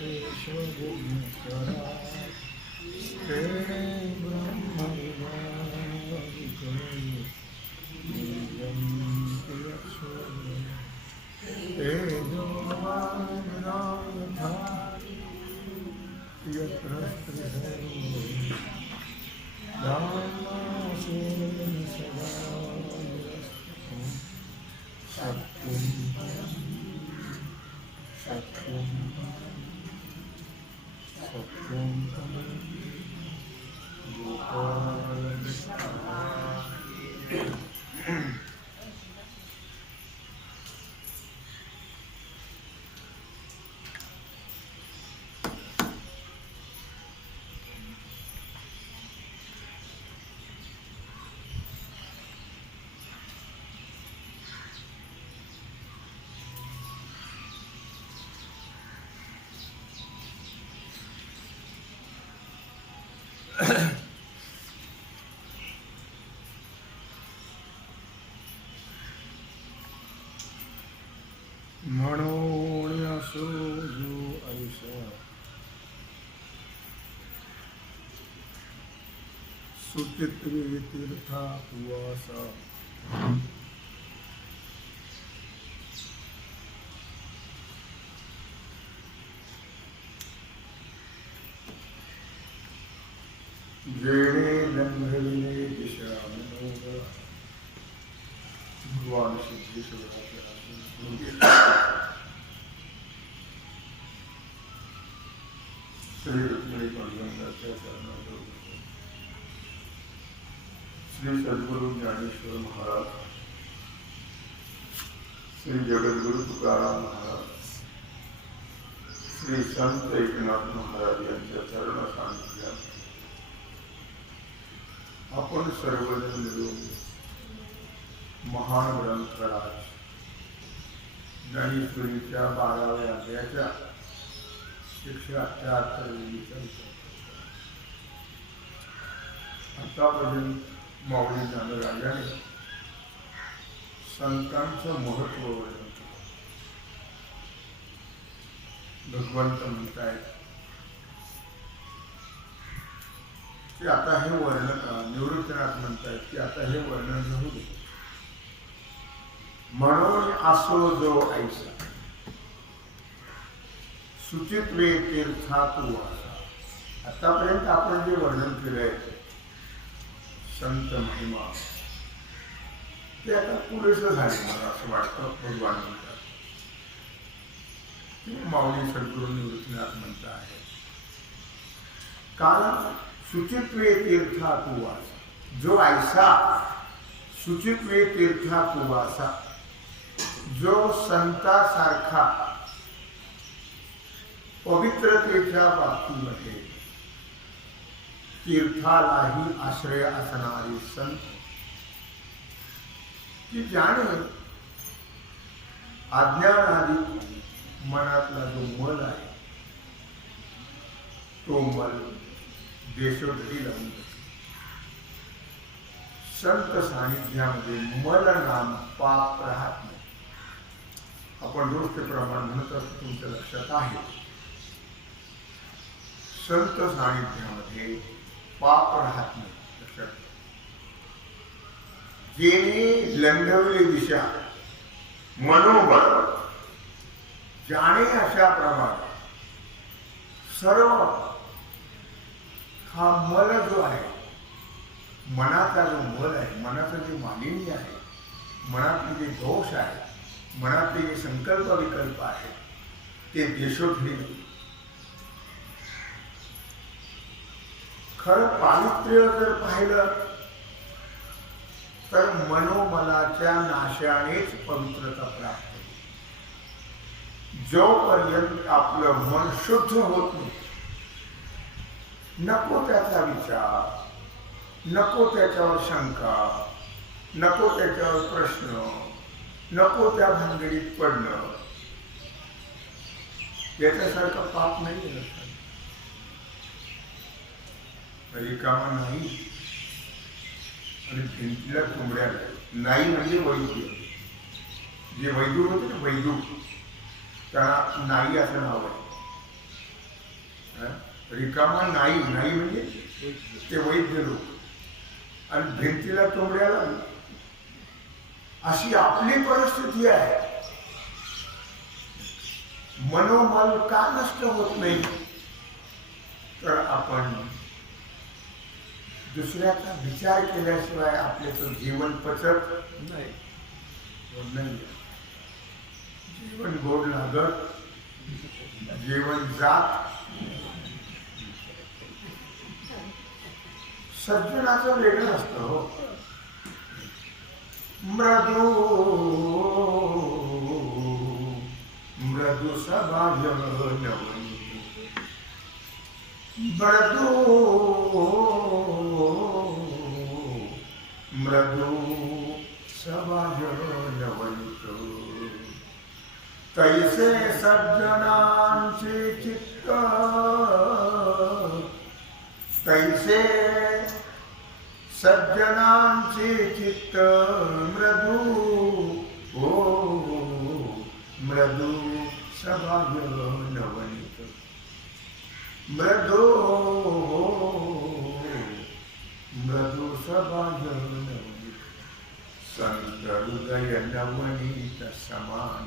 केशवभूषरा तेणे म्हणून असो जो ऐसा सुचित्वे तीर्था उवासा जेणे लंघविले दिशा मनोगा भगवान सिद्धेश्वराच्या श्री रुक्मिणी पांडुरंगाच्या चरणाजवळ श्री सद्गुरु ज्ञानेश्वर महाराज, श्री जगद्गुरु तुकाराम महाराज, श्री संत एकनाथ महाराज यांच्या चरण सान्निध्यात आपण सर्वजण मिळून महान ग्रंथराज ज्ञानेश्वरीच्या 12व्या अध्यायाच्या 178 वेळीचा विचार आतापर्यंत माऊली ज्ञानराजाने संतांचं महत्व वर्णन केलं. भगवंत म्हणतायत की आता हे वर्णन, निवृत्तीनाथ म्हणतायत की आता हे वर्णन होऊ दे. म्हणून असो जो ऐसा सुचित्वे तीर्थात वासा. आतापर्यंत आपण जे वर्णन केलंय संत महिमा ते आता पुरेसं झाले मला असं वाटतं. भगवान म्हणतात की माऊली सद्गुरू निवृत्तीनाथ म्हणत आहे कारण सुचित्वे तीर्थात वासा जो ऐसा सुचित्वे तीर्थात वासा जो संतासारखा पवित्रतेच्या बाबतीमध्ये तीर्थालाही आश्रय असणारी संत की ज्याने अज्ञानादी मनातला जो मल आहे तो मल देशोधडी लावून संत सानिध्यामध्ये मल नाम पाप राहत नाही. आपण रोज ते प्रमाण म्हणत असतो, तुमच्या लक्षात आहे. संत सानिध्यामध्ये पाप राहत नाही. लक्षात जेणे लंघविले दिशा मनोबळ ज्याने अशा प्रमाणे सर्व हा मल जो आहे मनाचा जो मल आहे मनाचं जे मालिन्य आहे मनातले जे दोष आहे मनातले जे संकल्प विकल्प आहेत ते देशोधडी. खरं पावित्र्य जर पाहिलं तर मनोमलाच्या नाशानेच पवित्रता प्राप्त होते. जोपर्यंत आपलं मन शुद्ध होत नाही नको त्याचा विचार, नको त्याच्यावर शंका, नको त्याच्यावर प्रश्न, नको त्या भानगडीत पडणं याच्यासारखं पाप नाही आहे. रिकामा नाही आणि भिंतीला कोंबड्या नाही म्हणजे वैद्य. जे वैद्य होते ना वैद्य, त्याला नाही असं नाव आहे. रिकामा नाही नाही म्हणजे ते वैद्य लोक आणि भिंतीला तोंबड्याला अशी आपली परिस्थिती आहे. मनोमन का नष्ट होत नाही? तर आपण दुसऱ्याचा विचार केल्याशिवाय आपले तर जीवन पचत नाही. जीवन गोड लागत, जीवन जात. सज्जनाचं वेगळं असतं हो. मृदू मृदू सभाय नवनी, मृदू मृदू सभाय नवनीत. तैसे सज्जनांचे चित्त, तैसे सज्जनांचे चित्त मृदू, ओ मृदू सभाय नवनीत. मृदू मृदू सभाय नवनीत. संत हृदय नवनीत समान.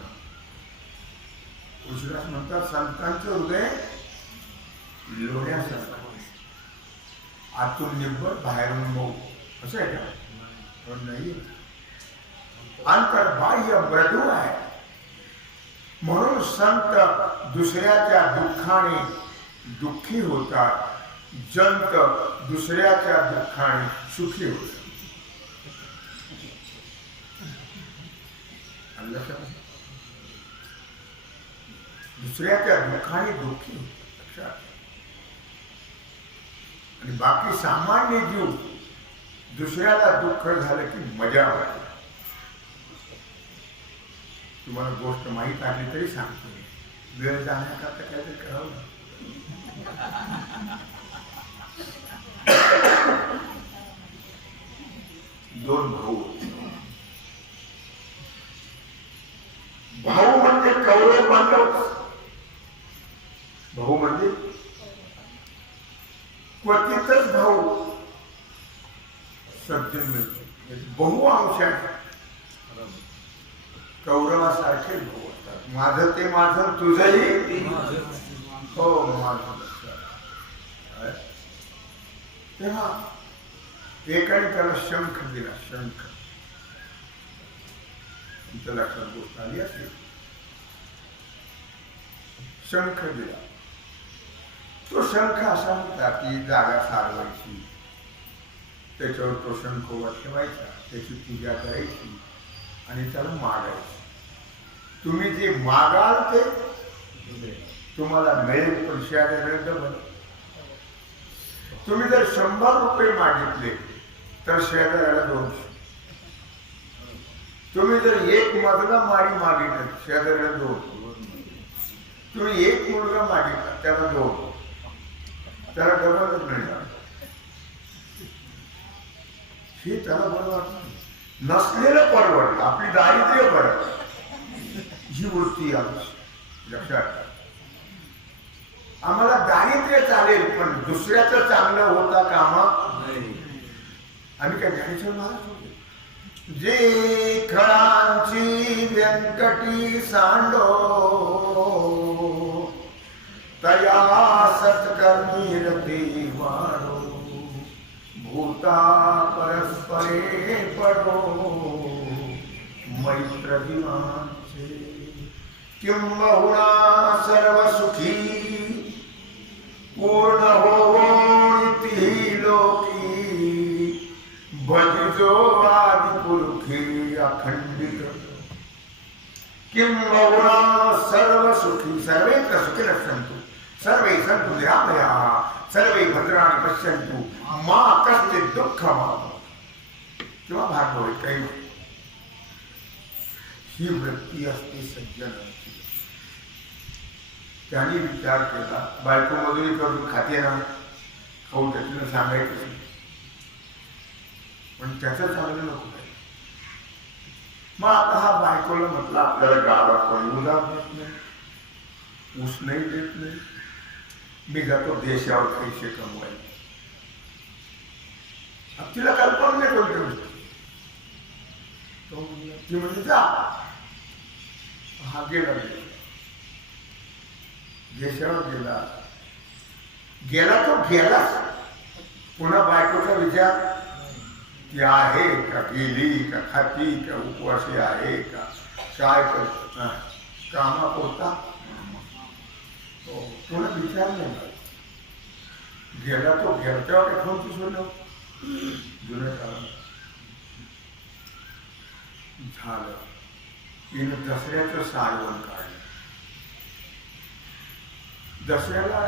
तुळशीदास म्हणतात संतांचं हृदय लोण्यासारखं, आतून निब्बर बाहेरून मऊ. असं आहे का? नाही. अंतर बाह्य मृदू आहे. म्हणून संत दुसऱ्याच्या दुःखाने दुःखी होतात, जंत दुसऱ्याच्या दुःखाने सुखी होतात. दुसऱ्याच्या दुःखाने दुःखी होतात. आणि बाकी सामान्य जीव दुसऱ्याला दुःख झालं की मजा वाटते. तुम्हाला गोष्ट माहीत आली तरी सांगतो. वेळ जाण्याकरता काहीतरी करावं. दोन भाऊ, भाऊ म्हणजे कौरव पांडव. भाऊ म्हणजे क्वचितच भाऊ सज्जन मिळतो. बहु अंशात कौरवासारखे भाऊ असतात. माझं ते माझं, तुझंही हो माझं. तेव्हा एकाने त्याला शंख दिला. शंख तुमच्या लक्षात गोष्ट आली असेल. शंख दिला. तो शंख असा होता की जागा सारवायची, त्याच्यावर तो शंख उभा ठेवायचा, त्याची पूजा करायची आणि त्याला मागायची. तुम्ही जे मागाल ते तुम्हाला मिळेल, पण शेजाऱ्याला डबल. तुम्ही जर 100 रुपये मागितले तर शेजाऱ्याला 200. तुम्ही जर 1 मजला माडी मागितलं शेजाऱ्याला 2. तुम्ही 1 मुलगा मागितला त्याला 2. त्याला डबलच मिळणार. हे त्याला बरं वाटलं. नसलेलं परवडलं, आपली दारिद्र्य बरं. ही वृत्ती आमची लक्षात. आम्हाला दारिद्र्य चालेल पण दुसऱ्याचं चांगलं होता कामा नाही. आम्ही काय ज्ञानेश्वर महाराज होते. जे खळांची व्यंकटी सांडो, तया सत्कर्मी रती वाढो. भूता परस्परे पडो, मैत्र दिवांचे. किंबहुना सर्व सुखी पूर्ण होती लोकी. भजिजो आदि पुरुषी अखंडित. किंबहुना सर्व सुखी, सर्वेत्र सुखिनः सन्तु, सर्वे सन्तु निरामयाः, सर्वे भद्राणि पश्यन्तु, मा कश्चित् दुःखम्. किंवा भागवत काही ही वृत्ती असते सज्जनाची. त्यांनी विचार केला, बायको मजुरी करून खाते ना, खाऊ त्यातून सांगायचं पण त्याचं चांगलं नको काय. मग आता हा बायकोला म्हटलं आपल्याला गावात कोणी उदार देत नाही, ऊस नाही देत नाही, मी जातो देशावर पैसे कमवायला. तिला कल्पना नाही कोणत्या गोष्टी. ती म्हणजे जा. हा गेला देशावर गेला. गेला तो गेलाच. पुन्हा बायकोचा विचार ती आहे का, गेली का, खाती का, उपवासी आहे का, काय करत कामापुरता पुन्हा विचार नाही. गेला तो गेला. तेव्हा काय कोणती सोडलं जुन्या काळात झालं. तिनं दसऱ्याचं सारवण काढलं. दसऱ्याला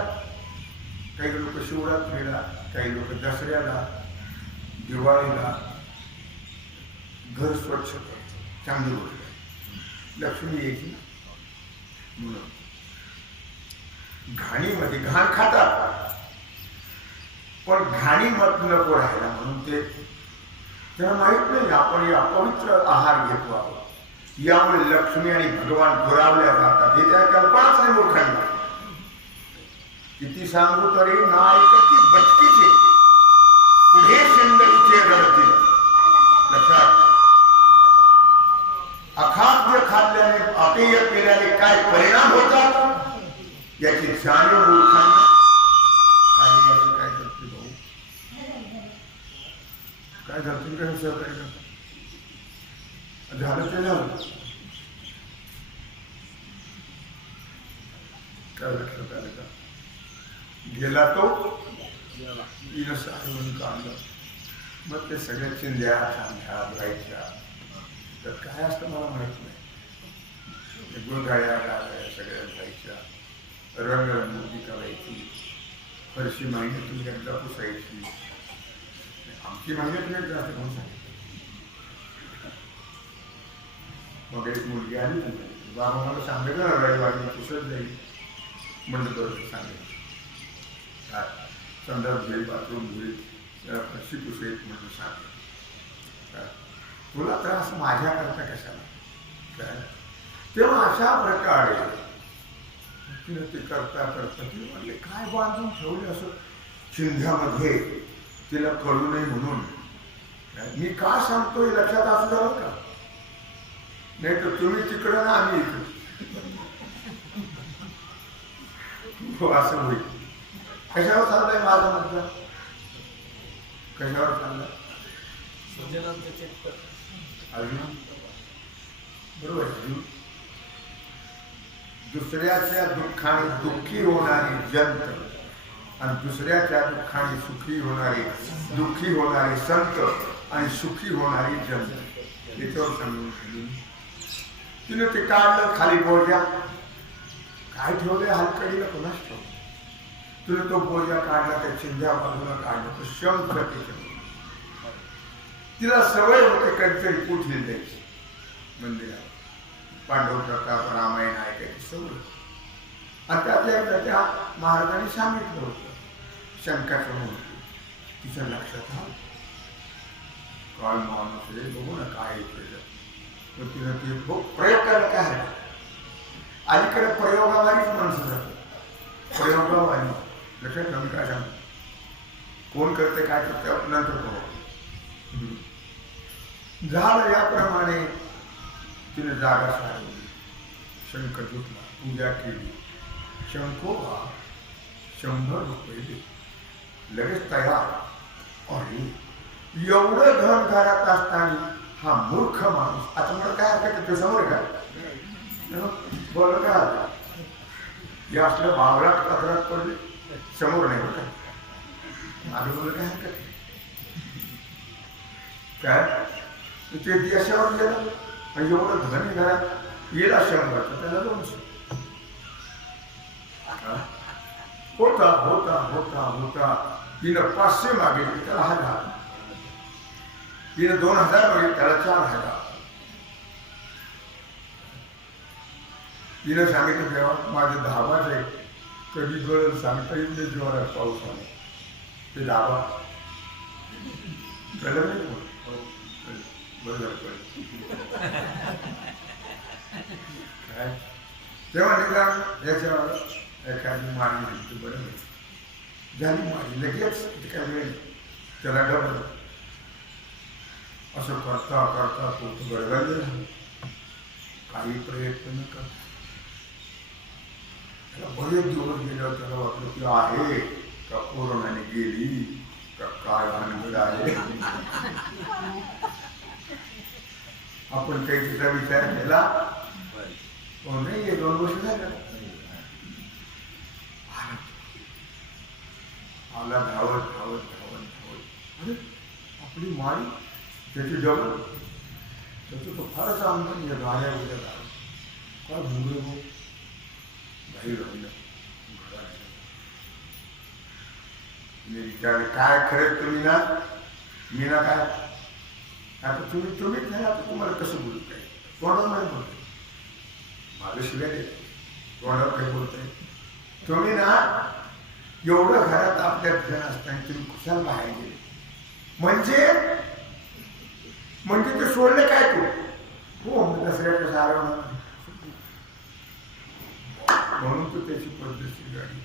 काही लोक शिवरात्रीला, काही लोक दसऱ्याला, दिवाळीला घर स्वच्छ करतात. चांगली गोष्ट आहे. लक्ष्मी यायची म्हणून. घाणीमध्ये घाण खातात पण घाणी मत नको राहायला म्हणून ते त्यांना माहित नाही आपण या अपवित्र आहार घेतो आहोत. यामुळे लक्ष्मी आणि भगवान दुरावल्या जातात. हे त्या कल्पनाच नाही मूर्खांना. किती सांगू तरी ना ऐकती बटकीचे पुढे शिंदीचे रडतील. लक्षात. अखाद्य खाल्ल्याने, अपेय केल्याने काय परिणाम होतात याची जाणीव मूर्खांना. आणि याची काय करते भाऊ, काय झालं तुम्ही काय सहकार्य करता. झालं ते झालं. काय लक्षात आलं का. गेला तो तिनं सारवून काढलं. मग ते सगळ्या चिंध्या खांद्या व्हायच्या. तर काय असतं मला माहित नाही. गोंधळ्या गाड्या सगळ्या व्हायच्या. रंगरंगोटी करायची. फरशी महिन्यातून एकदा पुसायची. आमची महिन्यातून एकदा असते म्हणून सांगितलं. मग एक मुलगी आली तुम्ही बाबा मला सांगितलं ना रविवारी पुसत जाईल म्हणलं बरोबर सांगितलं. संदर्भ घेईल, बाथरूम घेईल, फरशी पुसेल म्हणून सांगितलं. तुला त्रास माझ्याकरता कशाला काय. तेव्हा अशा प्रकारे तिनं ते करता करता तिने म्हणले काय बांधून ठेवले असं चिंध्यामध्ये, तिला कळू नये म्हणून. मी का सांगतो हे लक्षात असू द्यावं का. नाही तर तुम्ही तिकडं ना आम्ही इकडं. असं होईल. कशावर चाललंय माझा मतलब. कशावर चाललंय अजून बरोबर. दुसऱ्याच्या दुःखाने दुःखी होणारी जंत आणि दुसऱ्याच्या दुःखाने सुखी होणारे, दुःखी होणारे संत आणि सुखी होणारी जंत याच्यावर सांगून तिने ते काढलं खाली बोजा. काय ठेवलंय हलकडीला कोणाच ठेवलं. तुला तो बोजा काढला, त्या चिंध्या बाजूला काढला, तो शंख त्याच्या. तिला सवय होते कधीतरी कुठली द्यायची मंदिरात. पांडव प्रताप रामायण ऐकायची सवय. आणि त्यातल्या त्या महाराजांनी सांगितलं होतं शंकाचं मूर्ती. तिच्या लक्षात आलं काय माणूस आहे बघू ना काय केलं. तर तिनं ते प्रयोग करायला काय आहे. अलीकडे प्रयोगावारीच माणसं जातात. प्रयोगावारी लक्षात कमी काय सांगतो. कोण करते काय करते नंतर पाहू. झालं याप्रमाणे तिने जागा सारवली. शंख धुतला, पूजा केली. शंखोबा 100 रुपये दे. लगेच तयार. अरे एवढं धन घरात असताना हा मूर्ख माणूस. आता मला काय हरकत ते समोर काय बोल काय आता हे असलं बावरात पदरात पडले समोर नाही होत. माझं बोल काय हरकत काय. ते देशावर गेलं आणि एवढं धनी घरात येला 100 तर त्याला 200. होता होता होता होता. तिनं 500 मागितले त्याला 1000. तिनं 2000 मागितले त्याला 4000. तिनं सांगितलं तेव्हा माझे धाबाच आहे कधी गळत सांगता येईल नाही. जोरात पाऊस आला ते धाबा कळलं नाही. बरोबर काय तेव्हा निघाल याच्यावर एखादी माळी म्हणते बरं झाली माळी लगेच काय वेळ त्याला डबल असं करता करता तो गडगडलेला काही प्रयत्न न करता त्याला बरेच दिवस गेल्यावर त्याला वाटलं की आहे का कोरोनाने गेली का काय भानगड आहे. आपण काही तिचा विचार केला नाही. 2 वर्ष झालं आला धावत धावत धावत धावत अरे आपली माळी त्याची डबल त्याचं तो फारच आमदार गाड्या गेल्या काय भुंगळे हो बाहेर राहिलं विचारले काय खरंच तुम्ही ना मी ना काय आता तुम्हीच नाही आता तुम्हाला कसं बोलत आहे तोंडावर नाही बोलत माझं शिवाय तोंडावर काही बोलत आहे तुम्ही ना एवढं घरात आपल्या जण असताना तुम्ही कुशाला बाहेर गेले म्हणजे ते सोडले काय तू हो दसऱ्याच्या सारा म्हणून तो त्याची पद्धतशीर गाडी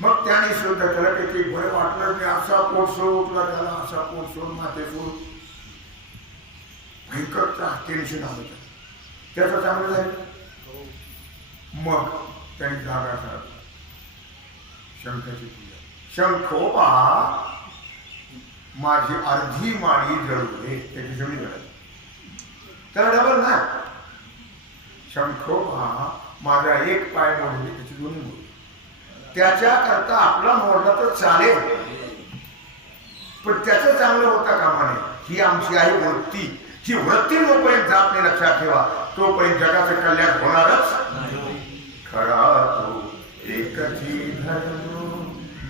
मग त्याने शोधलं त्याला काही बरं वाटलं नाही असा पोट सोडला त्याला असा पोट सोड माते सोड भयंकरचा टेन्शन आलं त्याचं चांगलं झालं. मग त्यांनी जागा साधला शंखाची पूजा शंखोबा माझी अर्धी माळी जळवले त्याची जमीन जळाली तर डबल ना शंखोबा माझा एक पाय मोडले त्याची दोन्ही मोडली त्याच्या करता आपला मोडला तर चालेल पण त्याचं चांगलं होता कामा नये. ही आमची आहे वृत्ती. ही वृत्ती जोपर्यंत जात नाही लक्षात ठेवा तोपर्यंत जगाचं कल्याण होणारच. खरा तो एकची धर्म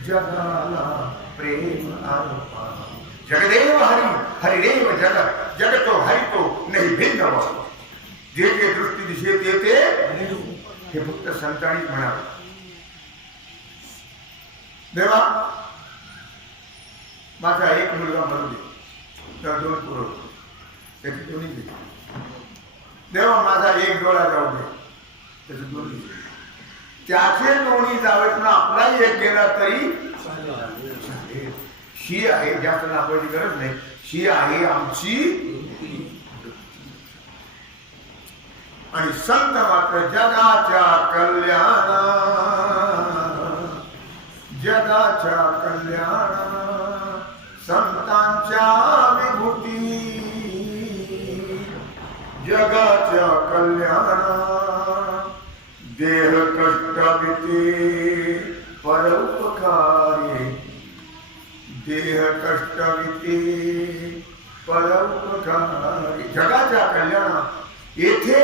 जगाला प्रेम अर्पा जगदेव हरी हरिदेव जगत जगतो हरितो नाही भिन्न जे जे दृष्टी दिशेत येते हे फक्त संतांनीच म्हणावं. देवा माझा एक मुलगा मरू दे तर 2 पुरव त्याची दोन्ही घे. देवा माझा एक डोळा जाऊ दे त्याचे दोन्ही घे. त्याचे दोन्ही जावेत ना आपलाही एक गेला तरी ही आहे जास्त लाभवायची गरज नाही. ही आहे आमची आणि संत मात्र जगाच्या कल्याणा जगाच्या कल्याणा संतांच्या विभूती जगाच्या कल्याणा देह कष्टविते परोपकारी देह कष्टविते परोपकारी जगाच्या कल्याणा येथे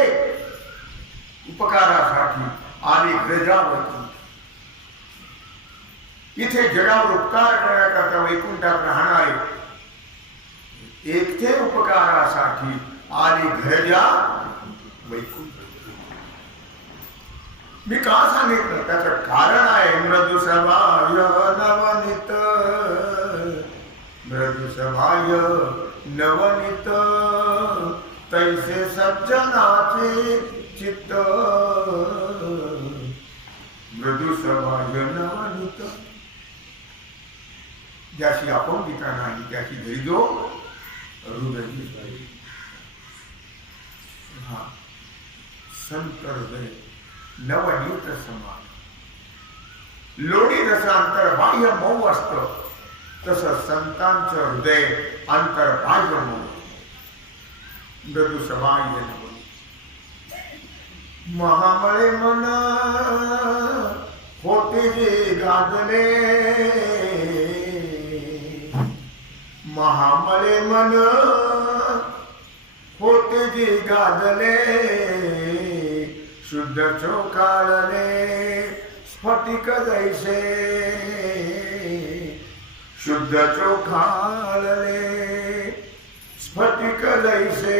उपकारासाठी आले गजावती इथे जगावर उपकार करण्याकरता वैकुंठात राहणारे एकटे उपकारासाठी आली घरजा वैकुंठ. मी का सांगितलं त्याचं कारण आहे मृदू सभाय नवनीत मृदू सभाय नवनीत तैसे सज्जनाचे चित्त मृदू सभाय नवनीत ज्याशी आपण गीता नाही त्याची धैर्य हृदय हा संत हृदय नवनीत समान लोणी जसं अंतर्बाह्य मऊ असतं तसं संतांचं हृदय अंतर्बाह्य मऊ मृदू सबाह्य नवनीत. महामळे मन होते जे गाजले महामळे मन होते जे गाजले शुद्ध चोखाळले स्फटिक जैसे शुद्ध चोखाळले स्फटिक जैसे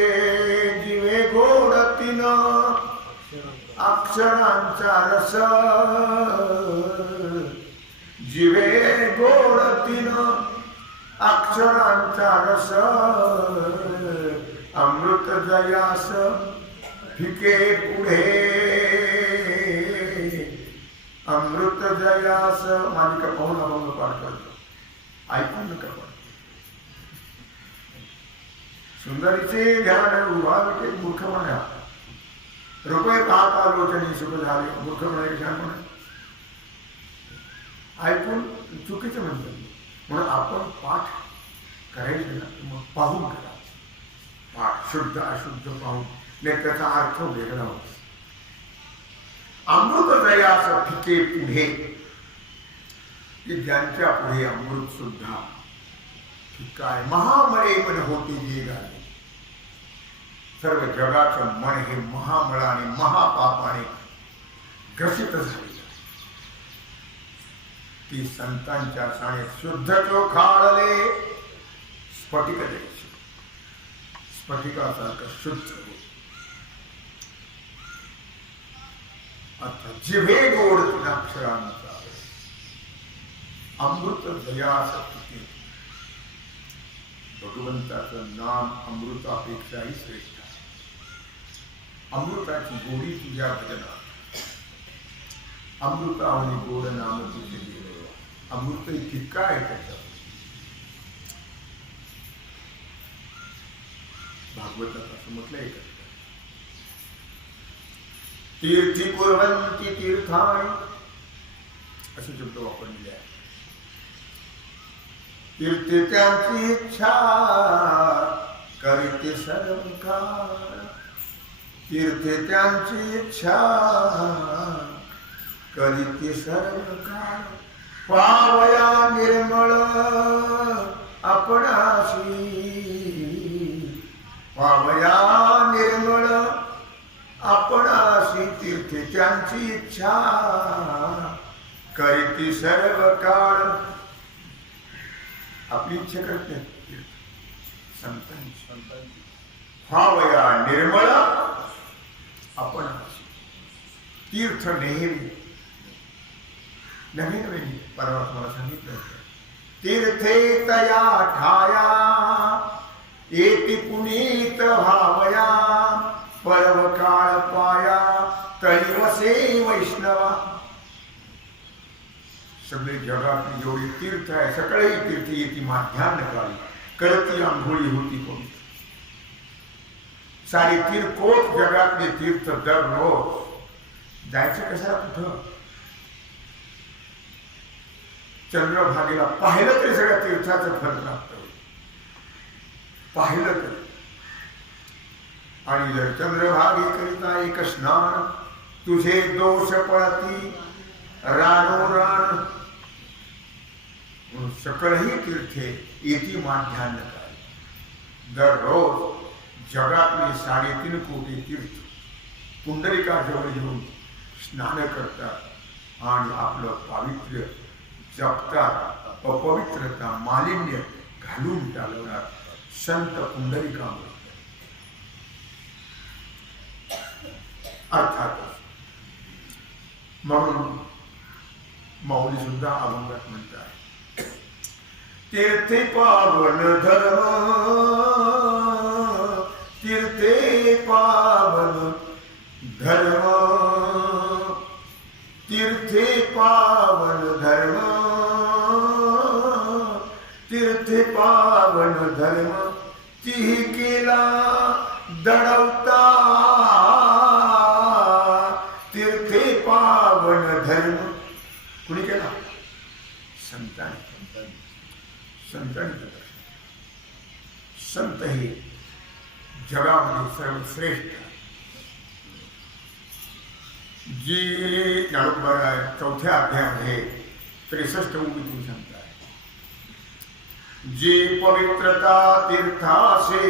जिवे गोडतीन अक्षरांचा रस जिवे गोडतीन अक्षरांचा रस अमृत जयास फिके पुढे अमृत जयास मालिका पाहून अभंग पाठ करतो, ऐकून नका पाठ. सुंदरीचे ध्यान उभारते मूर्ख म्हणा, रुपये पाहता लोचनी सुख झाले. मूर्ख म्हणाले ध्यान म्हणा, ऐकून चुकीचं म्हणतात. म्हणून आपण पाठ करायचं ना, मग पाहून करा. पाठ शुद्ध अशुद्ध पाहून, नाही त्याचा अर्थ वेगळा होतो. अमृत जयास फिके पुढे, की ज्यांच्या पुढे अमृत सुद्धा फिका आहे. महामळे मन होते जे गाणे. सर्व जगाचं मन हे महामळाने महापापाने ग्रसित झाले. ती संतांच्या साने शुद्ध चोखाळले स्फटिक द्यायचे, स्फटिकासारखं शुद्ध होत. आता जिभे गोड अक्षरांचा अमृत जयास फिके. भगवंताचं नाम अमृतापेक्षाही श्रेष्ठ आहे. अमृताची गोडी तुझ्या भजनात. अमृतावनी गोड नाम तुझे दिले. अमृत इतका आहे त्याच्यात. भागवतात असं म्हटलंय का, तीर्थी कुर्वन्ति तीर्थानि असे शब्द वापरलेले आहे. तीर्थे त्यांची इच्छा करीते सर्व काळ. तीर्थे त्यांची इच्छा करीते सर्व काळ. पावया निर्मळ आपणाशी. पावया निर्मळ आपणाशी. तीर्थे त्यांची इच्छा करीते सर्व काळ. आपली इच्छा करते संतांची. पावया निर्मळ आपणाशी. तीर्थ नेहमी नवीन नवीन परमात्म्याला सांगितलं होतं. तीर्थे तया ठाया येती पुनीत भावया. परव काळ पाया तळी वसे वैष्णवा. सगळे जगातली जेवढी तीर्थ आहे सगळे तीर्थ येती माध्यान्ह काळी. करती आंघोळी होती पवित्र. सारी तीर्थकोट जगातले तीर्थ दररोज जायचं कशाला कुठं. चंद्रभागेला पाहिलं तरी सगळ्या तीर्थाचं फल प्राप्त होईल. पाहिलं तरी. आणि जर चंद्रभागे करिता एक स्नान तुझे दोष पळती रानोरान. सकळही तीर्थे येती माध्यान्ह काळी. दररोज जगातली 3.5 कोटी तीर्थ पुंडलिकाजवळ येऊन स्नान करतात आणि आपलं पावित्र्य जपतात. अपवित्रता मालिन्य घालून टाकणार संत पुंडलिकामुळे. अर्थातच म्हणून माऊली सुद्धा अभंगात म्हणतात, तीर्थे पावन धर्म, तीर्थे पावन धर्म, तीर्थे पावन धर्म, तीर्थे पावन धर्म, तिही केला दडवता, तीर्थे पावन धर्म कुणी केला? संतांनी. संतांनी. संत हे जगामध्ये सर्वश्रेष्ठ. जी ज्ञानोबा आहे 4थ्या अध्यायामध्ये 63 ओळीतून सांगता आहे, जे पवित्रता तीर्थासे,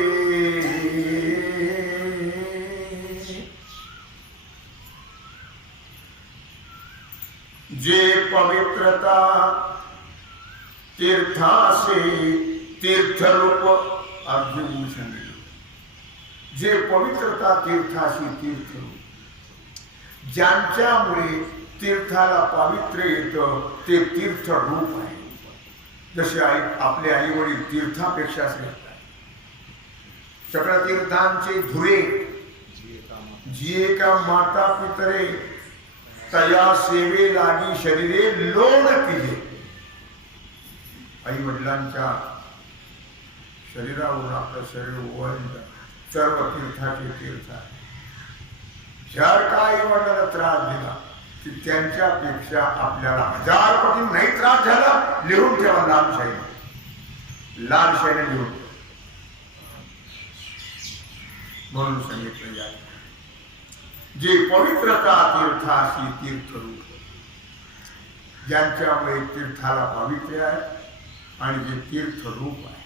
जे पवित्रता तीर्थासे तीर्थरूप अर्जुन सांगितले, जे पवित्रता तीर्थाशी तीर्थरूप, ज्यांच्यामुळे तीर्थाला पावित्र्य येतं ते तीर्थ रूप आहे. जसे आपले आई वडील तीर्थापेक्षा श्रेष्ठ आहे. सकळ तीर्थांचे धुरे, जी एका माता पितरे तया सेवे लागी शरीरे लोण तिजे. आई वडिलांच्या शरीरावरून आपलं शरीर ओवाळलं. सर्व तीर्थाचे तीर्थ आहे. जर काही वडिलांना त्रास दिला की त्यांच्यापेक्षा आपल्याला 1000 पटी नाही त्रास झाला, लिहून ठेवा लालशाहीने लिहून ठेवा. म्हणून सांगितलं जात जे पवित्रता तीर्थाशी तीर्थरूप, ज्यांच्यामुळे तीर्थाला पावित्र्य आहे आणि जे तीर्थरूप आहे.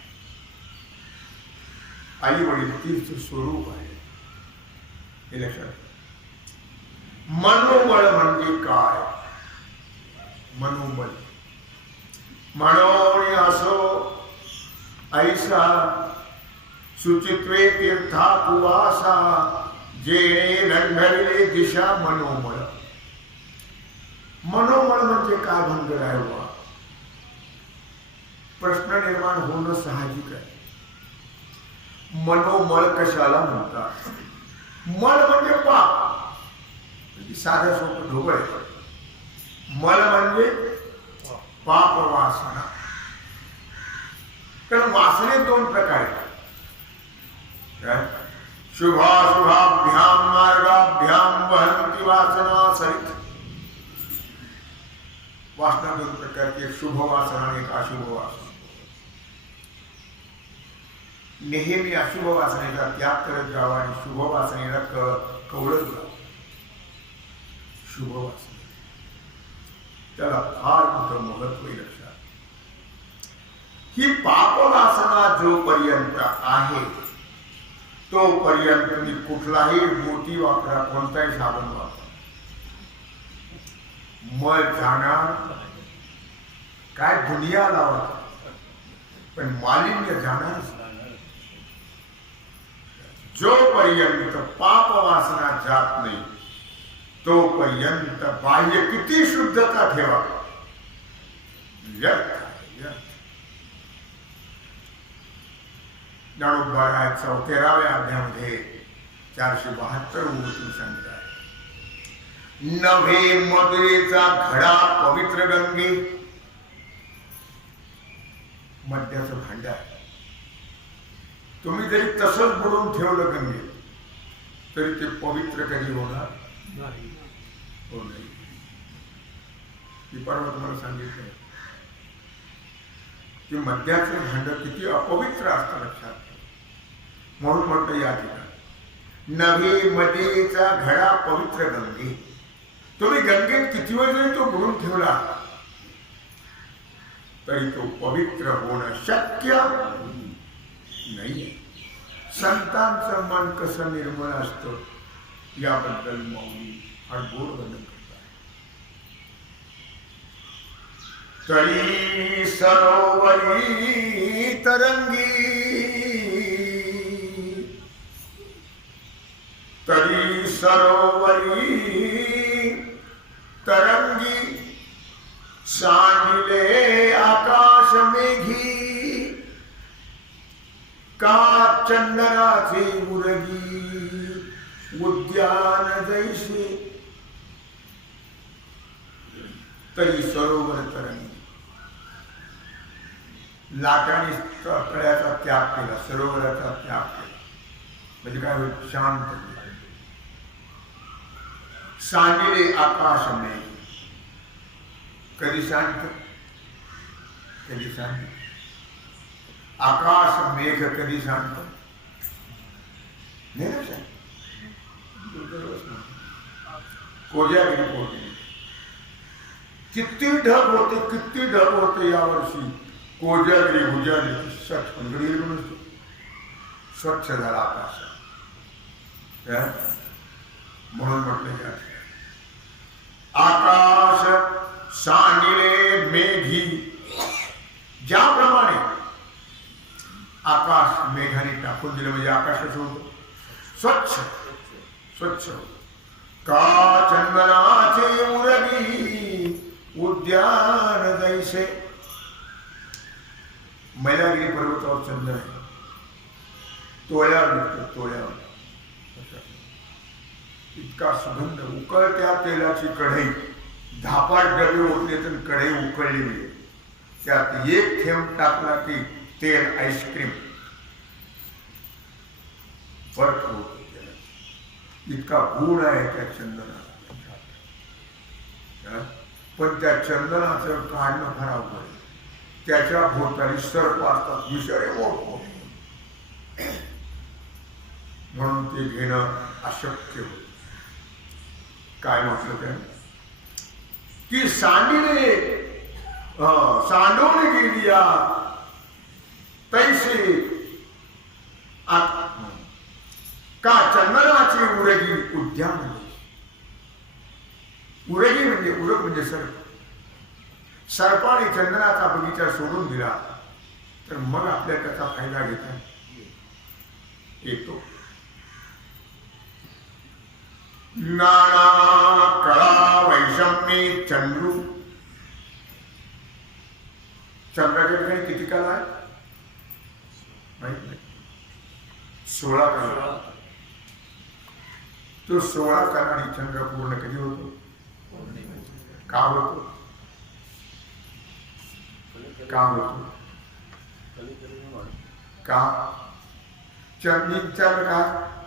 आई वडील तीर्थ स्वरूप आहे हे लक्षात. मनोबळ म्हणजे काय? मनोबळ म्हणून असो ऐसा सुचित्वे तीर्था कुवासा जेणे लंघविले दिशा मनोबळ. मनोबळ म्हणजे काय भंगर आहे वा? प्रश्न निर्माण होणं साहजिक आहे. मनोमळ कशाला म्हणतात? मळ म्हणजे पाप, साध्या सोपं ढोबळ. मल म्हणजे पाप वासना. कारण वासने 2 प्रकार आहेत. शुभाशुभाभ्याम मार्गाभ्याम वहंती वासना सरित. वासना 2 प्रकारची, एक शुभ वासना आणि एक अशुभ वासना. नेहमी अशुभ वासनेचा त्याग करत जावा आणि शुभ वासनेला कवळत जावं. शुभ वासना त्याला फार मोठं महत्व लक्षात. ही पाप वासना जोपर्यंत आहे तोपर्यंत तुम्ही कुठलाही मोठी वापरा, कोणताही साबण वापरा, मळ जाणार काय दुनिया लावा, पण मालिन्य जाणार. जोपर्यंत पाप वासना जात नाही तोपर्यंत बाह्य किती शुद्धता ठेवा व्यर्थ. ज्ञानोबा 13व्या अध्यायामध्ये 472 ओळीतून सांगतात. नव्हे मधुरेचा घडा पवित्र गंगे. मद्याचं भांड तुम्ही जरी तसंच बुडून ठेवलं गंगेत तरी ते पवित्र कधी होणार नाही. हो नाही. मी परवा तुम्हाला सांगितलं की मद्याचं भांड किती अपवित्र असतं लक्षात. म्हणून म्हटलं या ठिकाणी नव्हे मदेचा घडा पवित्र गंगे. तुम्ही गंगेत किती वेळ जरी तो बुडून ठेवला तरी तो पवित्र होणं शक्य नाही. संतांचं मन कसं निर्मळ असतं याबद्दल मौनी गोड वर्णन करतात. तरी सरोवरी तरंगी, तरी सरोवरी तरंगी सांडिले आकाश मेघी. का चंदनाचे उरगी उद्यान जैसे. तरी सरोवर तरंगी. लाटाने तळ्याचा त्याग केला, सरोवराचा त्याग केला म्हणजे काय होईल? शांत. सांडिले आकाश मेघ. कधी शांत कधी शांत. आकाश मेघ कधी शांत नाही ना. कोजागिरी पोहोचली. किती ढग होते यावर्षी. कोजागिरी भुजागिरी स्वच्छ झाला आकाश. म्हणून म्हटलं जात आकाश सांडिले मेघी. ज्याप्रमाणे आकाश मेघाने टाकून दिलं म्हणजे आकाश कसं होतं? स्वच्छ स्वच्छ. का चंदनाचे उरगी उद्यान जैसे. मैलागिरी पर्वतावर चंदन आहे, तोळ्यावर निघतो, तोळ्यावर. इतका सुगंध, उकळत्या तेलाची कढई, धापाट डबे ओतले तर कढई उकळलेली, त्यात एक थेंब टाकला की तेल आईस्क्रीम फरक होतो. इतका गुण आहे त्या चंदनाचा. पण त्या चंदनाचं काढणं फार अवघड आहे. त्याच्या भोवताली सर्प असतात, विषारी मोठमोठे, म्हणून ते घेणं अशक्य होत. काय म्हटलं त्याने की सांडीने सांडून गेली तैसे का चंदनाची उरगी उद्यान. उरगी म्हणजे उरग म्हणजे सर्प. सर्पाने चंदनाचा बगीचा सोडून दिला तर मग आपल्या त्याचा फायदा घेता येतो. नाना कळा वैषम्ये चंद्रू. चंद्राच्या ठिकाणी किती कला आहे माहित नाही. 16 कला. तो 16 कलांनी चंद्र पूर्ण कधी होतो? का होतो? का होतो? का चंद्र का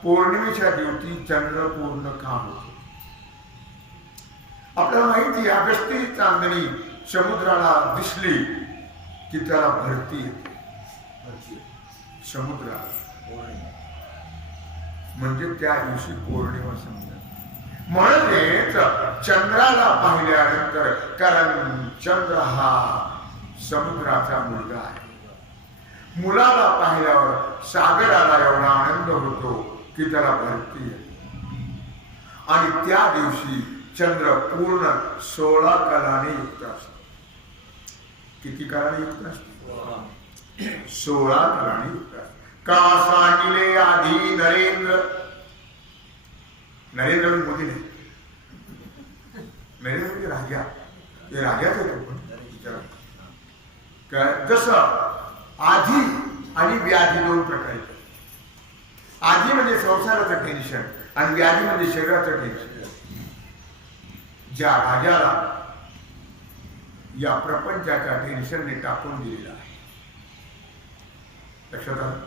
पौर्णिमेच्या दिवशी चंद्र पूर्ण का होतो? आपल्याला माहिती आहे, अगस्ती चांदणी समुद्राला दिसली की त्याला भरती येते. समुद्राला म्हणजे त्या दिवशी पौर्णिमा समजा. म्हणजेच चंद्राला पाहिल्यानंतर, कारण चंद्र हा समुद्राचा मुलगा आहे, मुलाला पाहिल्यावर सागराला एवढा आनंद होतो की त्याला भरती येते. आणि त्या दिवशी चंद्र पूर्ण 16 कलाने युक्त असतो. किती कलाने युक्त असतो? 16 कलाने युक्त असतो. का सांगिले आधी नरेंद्र. नरेंद्र मोदी नाही, नरेंद्र म्हणजे राजा. ते राजाच होतो. पण जसं आधी आणि व्याधी 2 प्रकार आहेत. आधी म्हणजे संसाराचं टेन्शन आणि व्याधी म्हणजे शरीराचं टेन्शन. ज्या राजाला या प्रपंचाच्या टेन्शनने टाकून दिलेला आहे. लक्षात आलं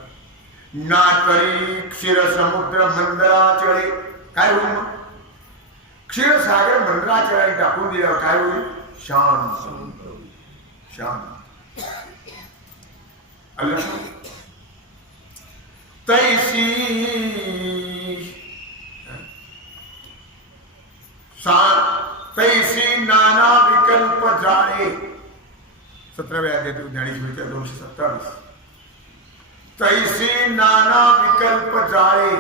ना? तरी क्षीर समुद्र मंदराचळे काय होईल? मग क्षीरसागर मंदराचळे टाकून दिल्यावर काय होईल? शांत. शांत. तैसी तैसी नाना विकल्प जाणे. 17व्या अध्यायात ज्ञानेश्वरीच्या 227. तैसी नाना विकल्प जाळे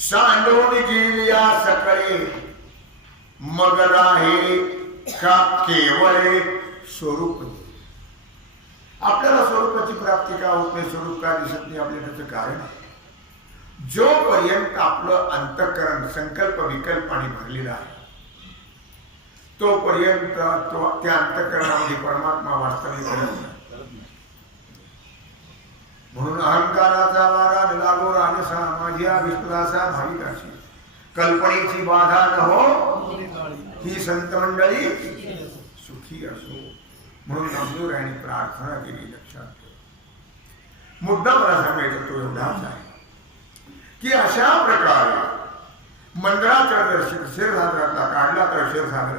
सांडून गेल्या सकळे. मग राहे का केवळे स्वरूप. आपल्याला स्वरूपाची प्राप्ती का होत नाही, स्वरूप का दिसत नाही, आपल्याला त्याचं कारण आहे. जोपर्यंत आपलं अंतःकरण संकल्प विकल्पाने भरलेला आहे तोपर्यंत त्या अंतःकरणामध्ये परमात्मा वास्तविक करत नाही. म्हणून अहंकाराचा वारा लागो राजसा माझ्या विश्वासा भाविकाशी. कल्पनेची बाधा न हो ही संत मंडळी सुखी असो. म्हणून अमृताने प्रार्थना केली. लक्षात मुद्दा मला सांगायचा तो एवढाच आहे की अशा प्रकारे मंदिराचा जर क्षीरसागरातला काढला तर क्षीरसागर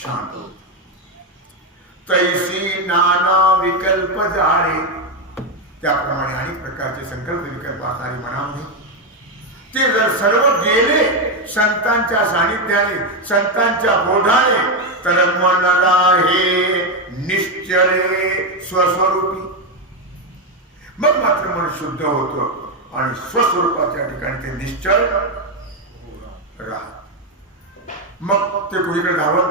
शांत होतो. तैसी नाना विकल्प जाणे. त्याप्रमाणे अनेक प्रकारचे संकल्प विकल्प असणारे मनामध्ये ते जर सर्व गेले संतांच्या सानिध्याने, संतांच्या बोधाने, तर मनला हे निश्चले स्वस्वरूपी. मग मात्र मन शुद्ध होतं आणि स्वस्वरूपाच्या ठिकाणी ते निश्चल राहत. मग ते कुणीकडे धावत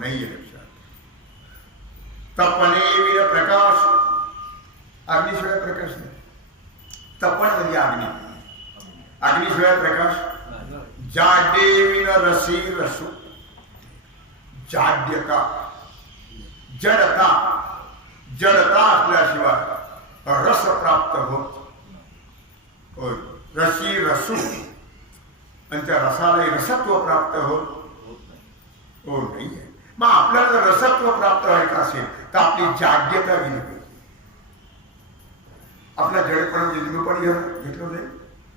नाही. लक्षात. तपने विर प्रकाश. अग्निशिवाय प्रकाश नाही. तपण म्हणजे अग्नी. अग्निशिवाय प्रकाश. जाडे विन रसी रसू. जाड्यता जडता. जडता असल्याशिवाय रस प्राप्त होत. होय. रसी रसू आणि त्या रसाला रसत्व प्राप्त हो नाहीये. मग आपल्याला जर रसत्व प्राप्त व्हायचं असेल तर आपली जाग्यता गेली पाहिजे. आपल्या जडपणा लिंबू पाणी घेतलं जाईल,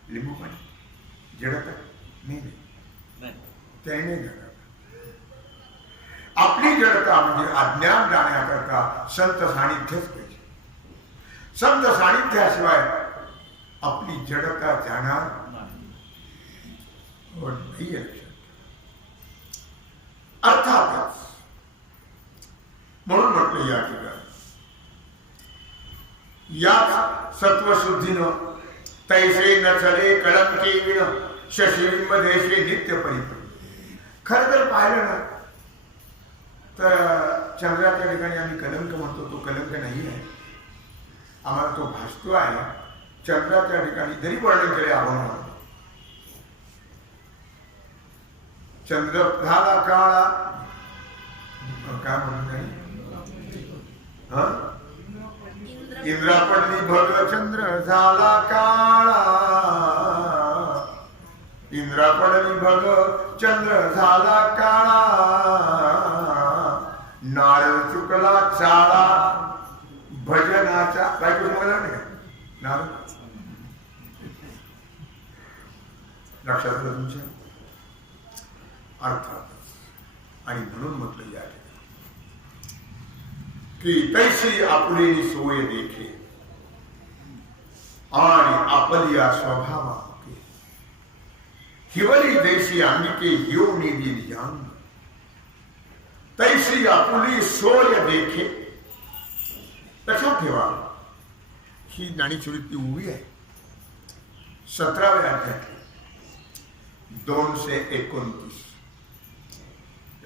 लिंबू पाणी जडता नाही त्याने नाही जडत. आपली जडता म्हणजे अज्ञान जाण्याकरता संत सानिध्यच पाहिजे. संत सानिध्याशिवाय आपली जडता जाणार नाही. अर्थातच म्हणून म्हटलं या ठिकाणी याच सत्वशुद्धीनं तैसे न चले कलंके विण शशिबिंब देशे नित्य परिपूर्ण. खरं तर पाहिलं ना तर चंद्राच्या ठिकाणी आम्ही कलंक म्हणतो, तो कलंक नाही आहे. आम्हाला तो भासतो आहे. चंद्राच्या ठिकाणी जरी वर्णन केले अभंग, चंद्र झाला काळा काय म्हणत नाही इंद्रा पडली भग चंद्र झाला काळा, इंद्रा पडली भग चंद्र झाला काळा, नारळ चुकला चाळा भजनाचा. बायको तुम्हाला नाही नारळ लक्षात आलं तुमच्या अर्थात. आणि म्हणून म्हटलं या की तैसी आपुलेली सोय देखे आणि आपल्या स्वभावा हिवली जैसी अंगिके योनी दिली अंग. तैसी आपुली सोय देखे. लक्षात ठेवा ही ज्ञानेश्वरीतली उभी आहे 17व्या अध्यायातली 229.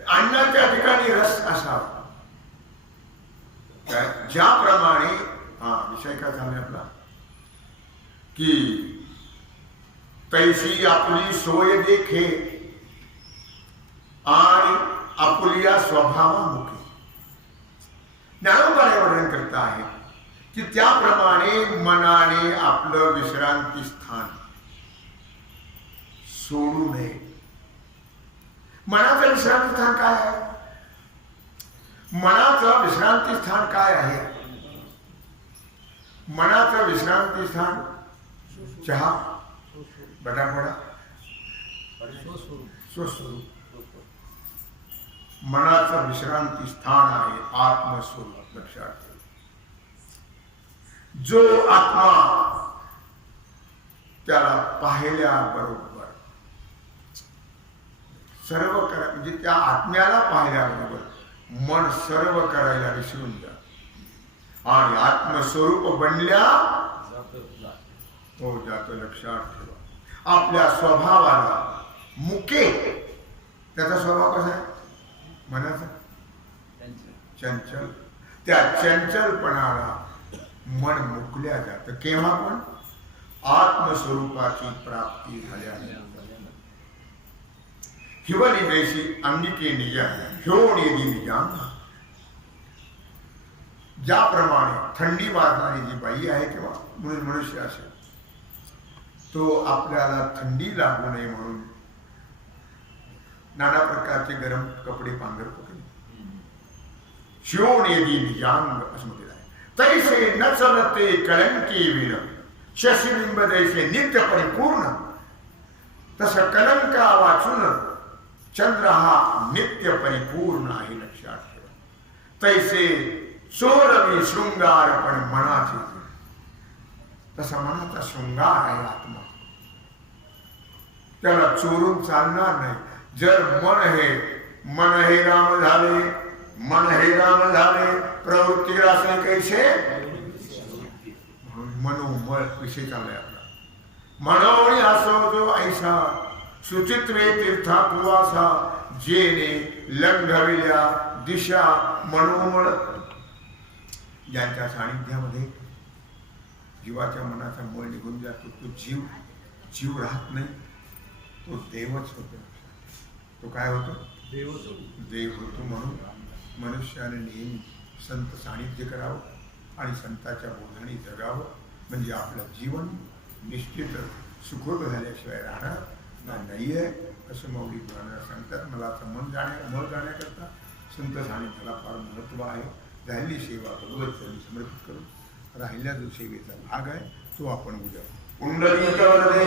अन्नाच्या ठिकाणी रस असावा. ज्याप्रमाणे विषय काय झाला आपला की तैसी आपली सोय देखे आणि आपुलिया स्वभावामुखे. ज्ञानोबाने वर्णन करत आहे की त्याप्रमाणे मनाने आपलं विश्रांती स्थान सोडू नये. मनाचं विश्रांती स्थान काय आहे? मनाचं विश्रांती स्थान काय आहे? मनाचं विश्रांती स्थान चहा बटाफडा स्वस्वरूप. मनाचं विश्रांती स्थान आहे आत्मस्वरूप. लक्षात ठेवा. जो आत्मा त्याला पाहिल्याबरोबर सर्व करा म्हणजे त्या आत्म्याला पाहिल्याबरोबर मन सर्व करायला विसरून जा आणि आत्मस्वरूप बनल्या हो जातो. लक्षात ठेवा. आपल्या स्वभावाला मुके. त्याचा स्वभाव कसा आहे? मनाचा चंचल. त्या चंचलपणाला मन मुकल्या जात. केव्हा? पण आत्मस्वरूपाची प्राप्ती झाल्याने. हिवली जैसी अंगिके निज ह्योणी निजांग. ज्याप्रमाणे थंडी वाजणारी जी बाई आहे किंवा म्हणून मनुष्य असेल तो आपल्याला थंडी लागू नये म्हणून नाना प्रकारचे गरम कपडे पांघरतो. ह्योणी निजांग असं म्हटलेलं आहे. तैसे न चलते कलंकी विण शशिबिंब जैसे नित्य परिपूर्ण. तसं कलंका वाचून चंद्र हा नित्य परिपूर्ण आहे. लक्षात ठेवा. तैसे चोरवी शृंगार पण मनाचे. तसा मनाचा शृंगार आहे आत्मा. त्याला चोरून चालणार नाही. जर मन हे राम झाले, मन हे राम झाले, प्रवृत्ती रासने कैसे मनोमळ विषय चाललाय आपला. मनोळी असो जो ऐसा सुचित्वे तीर्था कुवासा जेने लंघविल्या दिशा मनोमळ. ज्यांच्या सानिध्यामध्ये जीवाच्या मनाचा मळ निघून जातो तो जीव राहत नाही. तो देवच होतो. तो काय होतो? देव होतो. म्हणून मनुष्याने नेहमी संत सानिध्य करावं आणि संताच्या बोधाने जगावं. म्हणजे आपलं जीवन निश्चित सुखरूप झाल्याशिवाय राहणार नाही आहे असं माऊली पुराणाला सांगतात. मला असं मन जाण्याकरता संत सानिध्याला फार महत्त्व आहे. झालेली सेवा भगवत चरणी समर्पित करून राहिल्या जो सेवेचा भाग आहे तो आपण उद्या पुंडलिक वरदे